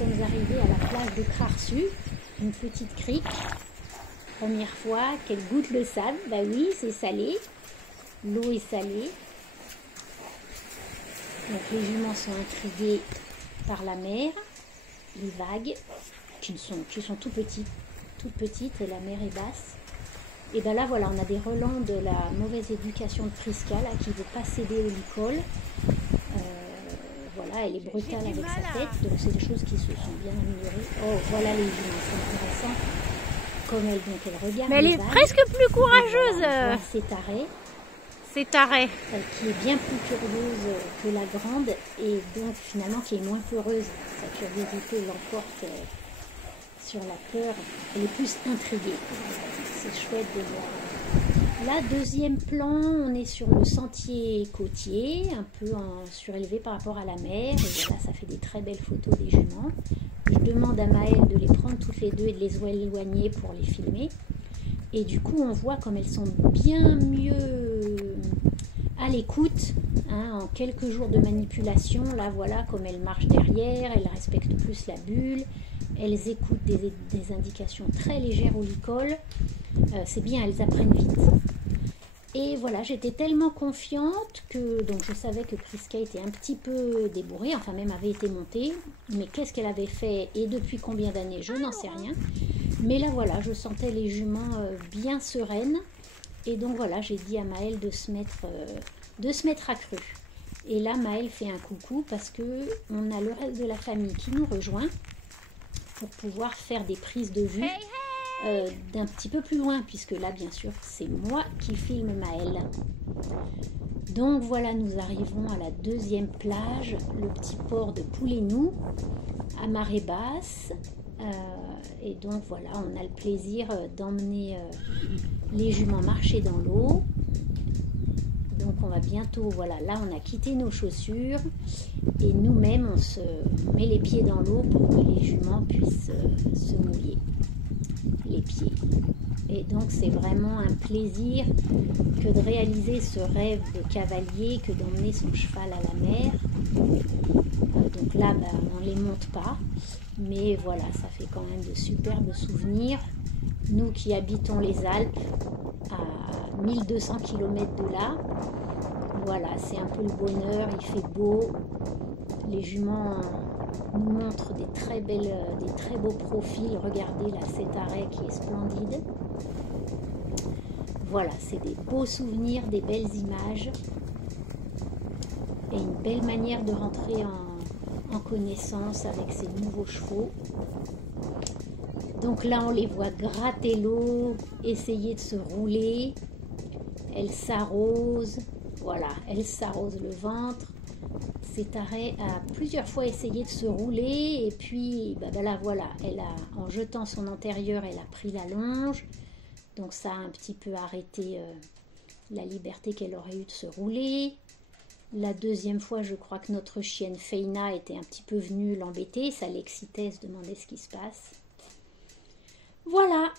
sommes arrivés à la plage de Crarsu, une petite crique. Première fois qu'elle goûte le sable, bah oui, c'est salé. L'eau est salée. Donc les juments sont intriguées par la mer, les vagues, qui sont toutes petites et la mer est basse. Et bien là, voilà, on a des relents de la mauvaise éducation de Priska, là, qui ne veut pas céder au licol. Voilà, elle est brutale avec sa tête, donc c'est des choses qui se sont bien améliorées. Oh, voilà les juments, c'est intéressant. Comme elle, donc elle regarde. Mais elle est presque plus courageuse. Voilà, c'est taré. Qui est bien plus curieuse que la grande et donc finalement qui est moins peureuse. Sa curiosité l'emporte sur la peur. Elle est plus intriguée. C'est chouette de voir. Là, deuxième plan, on est sur le sentier côtier, un peu surélevé par rapport à la mer. Et voilà, ça fait des très belles photos des juments. Je demande à Maëlle de les prendre toutes les deux et de les éloigner pour les filmer. Et du coup, on voit comme elles sont bien mieux à l'écoute. Hein, en quelques jours de manipulation, là, voilà, comme elles marchent derrière, elles respectent plus la bulle. Elles écoutent des indications très légères au licol. C'est bien, elles apprennent vite. Et voilà, j'étais tellement confiante que donc je savais que Priska était un petit peu débourrée, enfin même avait été montée. Mais qu'est-ce qu'elle avait fait et depuis combien d'années, je n'en sais rien. Mais là voilà, je sentais les juments bien sereines. Et donc voilà, j'ai dit à Maëlle de se mettre à cru. Et là, Maëlle fait un coucou parce qu'on a le reste de la famille qui nous rejoint pour pouvoir faire des prises de vue d'un petit peu plus loin, puisque là, bien sûr, c'est moi qui filme Maëlle. Donc voilà, nous arrivons à la deuxième plage, le petit port de Poulénou, à marée basse. Et donc voilà, on a le plaisir d'emmener les juments marcher dans l'eau. Donc on va bientôt, voilà, là on a quitté nos chaussures et nous-mêmes on se met les pieds dans l'eau pour que les juments puissent se mouiller les pieds. Et donc c'est vraiment un plaisir que de réaliser ce rêve de cavalier, que d'emmener son cheval à la mer. Donc là, on ne les monte pas, mais voilà, ça fait quand même de superbes souvenirs. Nous qui habitons les Alpes, à 1200 km de là, voilà, c'est un peu le bonheur, il fait beau. Les juments nous montrent des très beaux profils. Regardez là, cet arrêt qui est splendide. Voilà, c'est des beaux souvenirs, des belles images et une belle manière de rentrer en connaissance avec ces nouveaux chevaux. Donc là, on les voit gratter l'eau, essayer de se rouler. Elles s'arrosent, voilà, elles s'arrosent le ventre. Cet arrêt a plusieurs fois essayé de se rouler et puis là, voilà, en jetant son antérieur, elle a pris la longe. Donc ça a un petit peu arrêté la liberté qu'elle aurait eue de se rouler. La deuxième fois, je crois que notre chienne Feina était un petit peu venue l'embêter. Ça l'excitait, se demander ce qui se passe. Voilà,